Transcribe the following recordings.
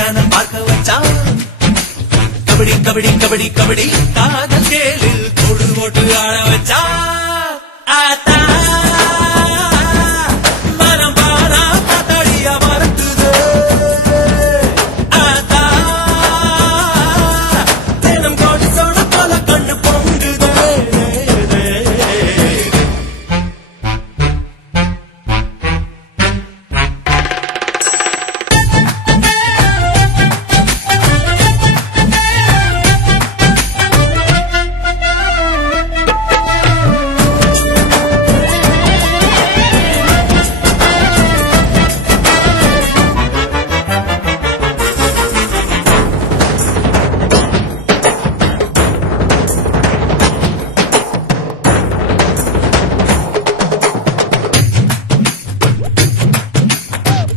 Channel பார்க்க வச்சான். கபடி கபடி கபடி கபடி காதல் கேளில் கோடு போட்டு ஆட வச்சா. ஆத்தா மரம் பாரா காத்தாடியா மறக்குது. ஆத்தா தினம் கோடி சோட போல கண்ணு பொங்குது.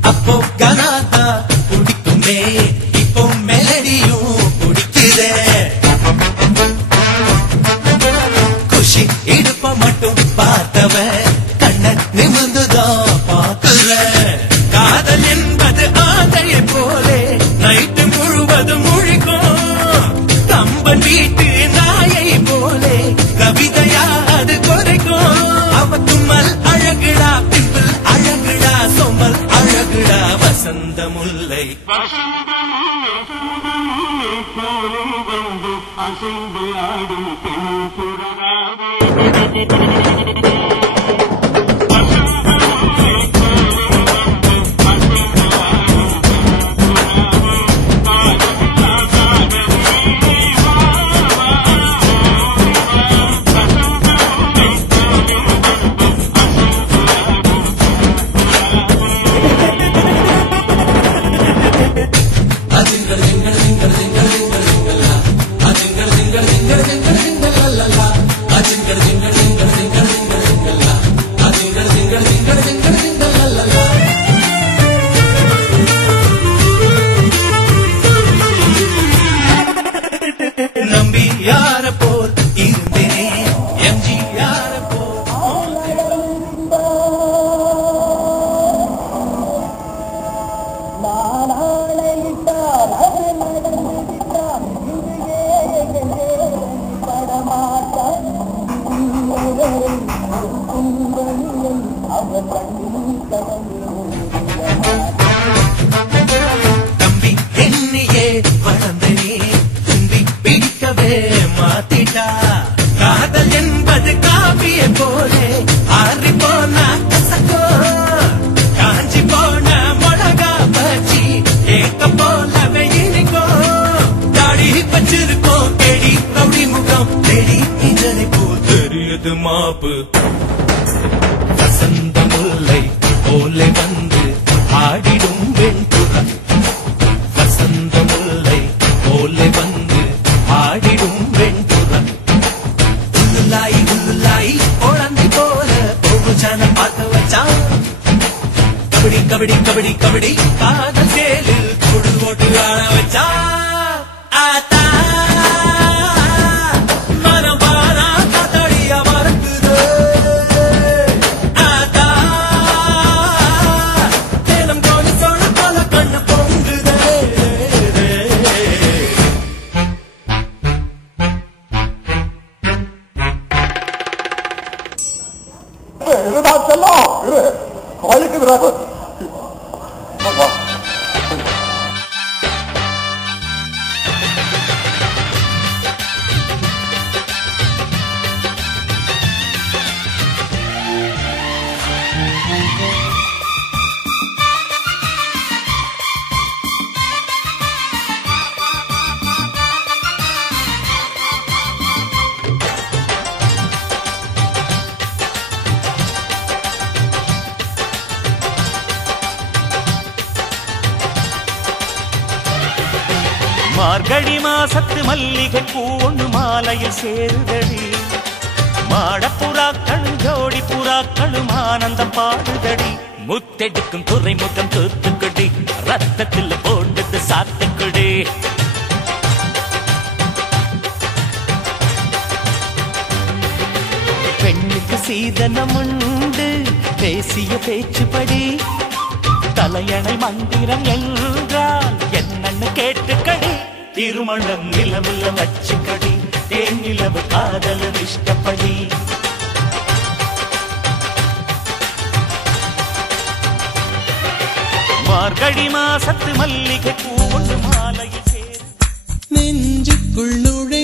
அப்போ கனாதா பிடிக்குமே, இப்போ மெலடியும் பிடிக்குதே. குஷி இடுப்ப மட்டும் பார்த்தவ கண்ண நிமிர்ந்துதான் பார்க்குற. காதல் என்பது ஆதையை போலே நைட்டு முழுவதும் முழிக்கும். கம்பன் வீட்டு நாயை போலே கவிதையா அது குறைக்கும். அவ தும்மல் அழகுடா, பிம்பிள் அழகுடா, சொம்மல் அழகுடா, வசந்த முல்லை. நம்பி யார போல் இருந்தேனே எம்ஜி யார போல். தம்பி என்னையே வளர்ந்தனே தும்பி பிடிக்கவே மாத்திட்டா. காதல் என்பது காவியை போலே ஆறி போனா கசக்கோ. காஞ்சி போன மிளகா பச்சி ஏக்க போலவே இனிக்கும். தாடி வச்சிருக்கோம் தேடி ரவுடி முகம் தேடி இதனை போல் தெரியுது மாப்பு. வசந்த முல்லை போலே வந்து ஆடிடும் வெண்புறா. வசந்த முல்லை போலே வந்து ஆடிடும் வெண்புறா. உள்ளாய் உள்ளாய் குழந்தை போல ஒரு சேனல் பார்க்க வச்சான். கபடி கபடி கபடி கபடி காதல் கேளில் கொடு போட்டு ஆட வச்சா. ஆத்தா மரம் பாரா காத்தாடியா மறக்குது. ஆத்தா தினம் கோடி சோழ போல கண்ணு பொங்குது. மார்கழி மாசத்து மல்லிகை பூ ஒன்று மாலையில் சேருதடி. மாடப்புறாக்களும் ஜோடி புறாக்களும் ஆனந்தம் பாடுதடி. முத்தெடுக்கும் துறைமுகம் தூத்துக்குடி, ரத்தத்தில் போட்டது சாத்துக்குடி. பெண்ணுக்கு சீதனம் உண்டு பேசிய பேச்சுப்படி. தலையணை மந்திரம் என்றால் என்னன்னு கேட்டுக்கடி திருமணம் நிலவுல வச்சுக்கடி தேன் நிலவு காதல் இஷ்டப்படி மார்கழி மாசத்து மல்லிகை பூ ஒன்று மாலையில் சேரு நெஞ்சுக்குள் நுழை